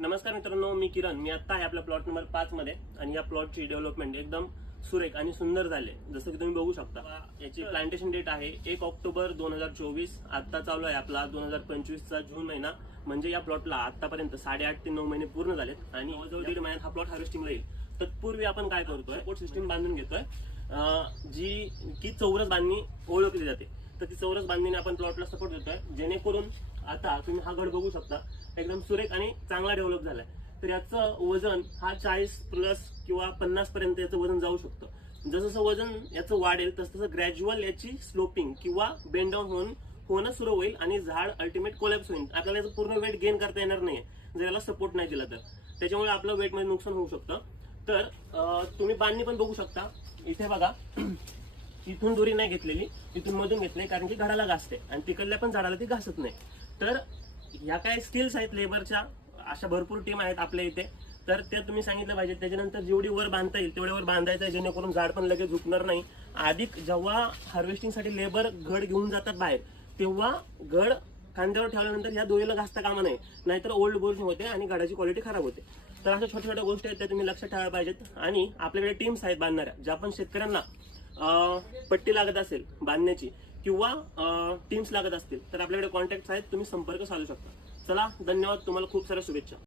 नमस्कार मित्रांनो, मी किरण. मी आता आहे आपल्या प्लॉट नंबर 5 मध्ये आणि या प्लॉटची डेव्हलपमेंट एकदम सुरेख आणि सुंदर झाले. जसं की तुम्ही बघू शकता, याची प्लांटेशन डेट आहे 1 ऑक्टोबर 2024. आता चालू आहे आपला 2025 चा जून महिना. म्हणजे या प्लॉटला आतापर्यंत 8.5 ते 9 महिने पूर्ण झालेत आणि जवळजवळ 1.5 महिन्यात हा प्लॉट हार्वेस्टिंगला येईल. तत्पूर्वी आपण काय करतोय, सपोर्ट सिस्टीम बांधून घेतोय, जी की चौरस बांधणी ओळखली जाते. तर ती चौरस बांधणीने आपण प्लॉटला सपोर्ट देतोय, जेणेकरून आता तुम्ही हा गड बघू शकता, एकदम सुरेख आणि चांगला डेव्हलप झालाय. तर याचं वजन हा 40 प्लस किंवा 50 पर्यंत याचं वजन जाऊ शकतं. जसं जसं वजन याचं वाढेल तसं तसं ग्रॅज्युअल याची स्लोपिंग किंवा बेंड डाऊन होणं सुरू होईल आणि झाड अल्टिमेट कोलॅप्स होईल. आपल्याला याचं पूर्ण वेट गेन करता येणार नाही जर याला सपोर्ट नाही दिला तर. त्याच्यामुळे आपलं वेट मध्ये नुकसान होऊ शकतं. तर तुम्ही बांधणी पण बघू शकता. इथे बघा, इथून दोरी नाही घेतलेली, इथून मधून घेतली, कारण की झाडाला घासते आणि तिकडल्या पण झाडाला ती घासत नाही. तर ह्या काय स्किल्स आहेत लेबरच्या, अशा भरपूर टीम आहेत आपल्या इथे. तर त्या तुम्ही सांगितलं पाहिजे. त्याच्यानंतर जेवढी वर बांधता येईल तेवढ्या वर बांधायचं आहे, जेणेकरून झाड पण लगेच झुकणार नाही. अधिक जेव्हा हार्वेस्टिंगसाठी लेबर घड घेऊन जातात बाहेर, तेव्हा घड खांद्यावर ठेवल्यानंतर या दोरीला घासता कामा नये, नाहीतर ओल्ड बोर्डिंग होते आणि घडाची क्वालिटी खराब होते. तर अशा छोट्या छोट्या गोष्टी आहेत त्या तुम्ही लक्षात ठेवायला पाहिजेत. आणि आपल्याकडे टीम्स आहेत बांधणाऱ्या, ज्या पण शेतकऱ्यांना पट्टी लागत असेल बांधण्याची किंवा टीम्स लागत असतील तर आपल्याकडे कॉन्टॅक्ट आहेत, तुम्ही संपर्क साधू शकता. चला, धन्यवाद. तुम्हाला खूप साऱ्या शुभेच्छा.